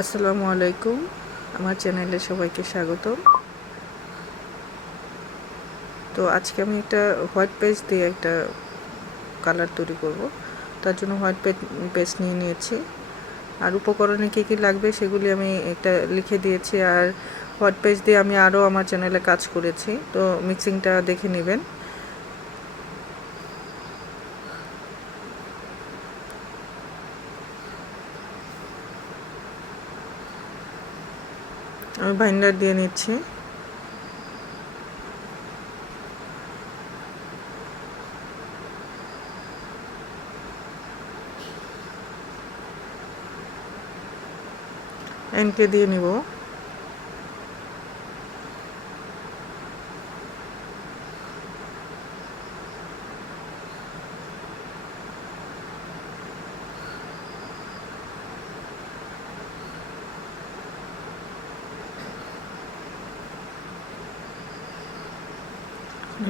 আসসালামু আলাইকুম। আমার চ্যানেলে সবাইকে স্বাগত তো আজকে আমি একটা হোয়াইট পেজ দিয়ে একটা কালার তৈরি করব। তার জন্য হোয়াইট পেজ নিয়ে নিয়েছি। আর উপকরণে কী কী লাগবে সেগুলি আমি একটা লিখে দিয়েছি। আর হোয়াইট পেজ দিয়ে আমি আরও আমার চ্যানেলে কাজ করেছি। তো মিক্সিংটা দেখে নেবেন। আমি বাইন্ডার দিয়ে নিচ্ছি। এনকে দিয়ে নিব।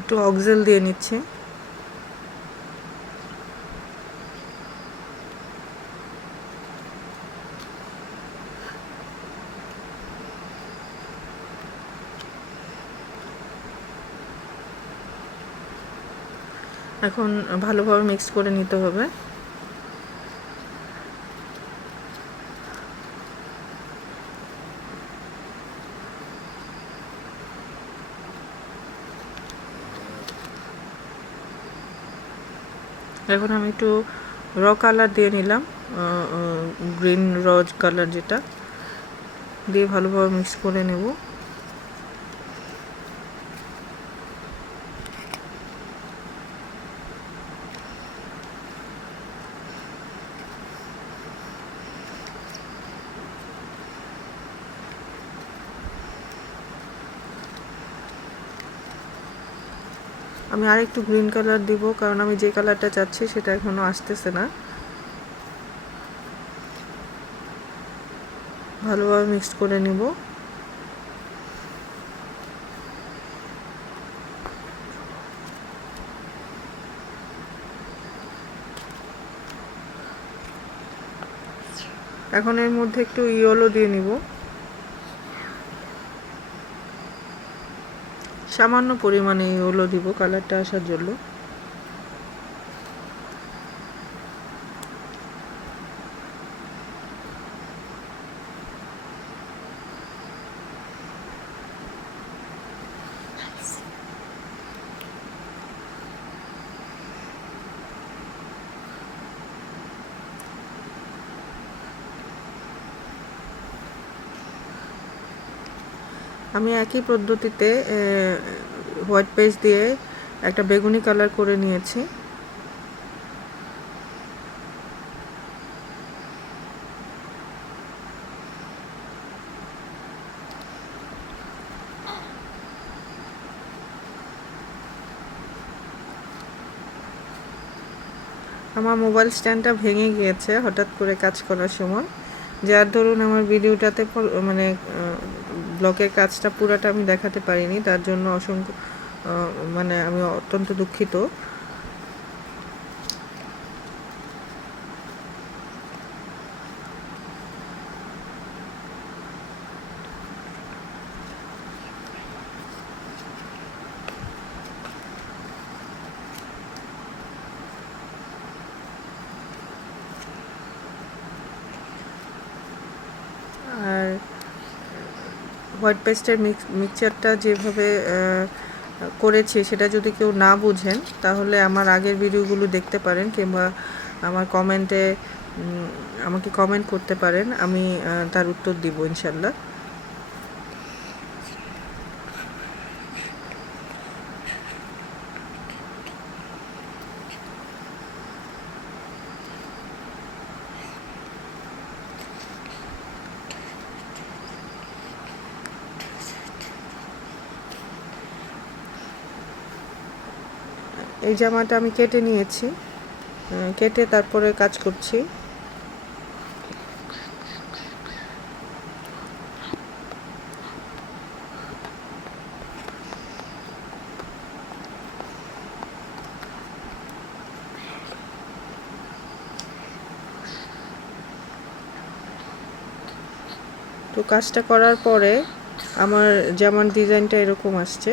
একটু অক্সেল দিয়ে নিচ্ছে। এখন ভালোভাবে মিক্স করে নিতে হবে। এখন আমি একটু র কালার দিয়ে নিলাম গ্রিন রজ কালার যেটা, দিয়ে ভালোভাবে মিক্স করে নেব। আমি আর একটু গ্রিন কালার দিব, কারণ আমি যে কালারটা চাচ্ছি সেটা এখনও আসতেছে না। ভালোভাবে মিক্স করে নিব। এখন এর মধ্যে একটু ইয়েলো দিয়ে নিব। সামান্য পরিমাণে ইয়েলো দিব কালারটা আসার জন্য। আমি একই পদ্ধতিতে হোয়াইট পেস্ট দিয়ে একটা বেগুনি কালার করে নিয়েছি। আমার মোবাইল স্ট্যান্ডটা ভেঙে গিয়েছে হঠাৎ করে কাজ করার সময়। যার ধরুন আমার ভিডিওটাতে মানে ব্লকের কাজটা পুরাটা আমি দেখাতে পারিনি তার জন্য অসংখ্য মানে আমি অত্যন্ত দুঃখিত আর হোয়াইট পেস্টের মিক্সচারটা যেভাবে করেছি সেটা যদি কেউ না বুঝেন, তাহলে আমার আগের ভিডিওগুলো দেখতে পারেন কিংবা আমার কমেন্টে আমাকে কমেন্ট করতে পারেন। আমি তার উত্তর দিব ইনশাল্লাহ। এই জামাটা আমি কেটে নিয়েছি। কেটে তারপরে কাজ করছি। তো কাজটা করার পরে আমার জামার ডিজাইনটা এরকম আসছে।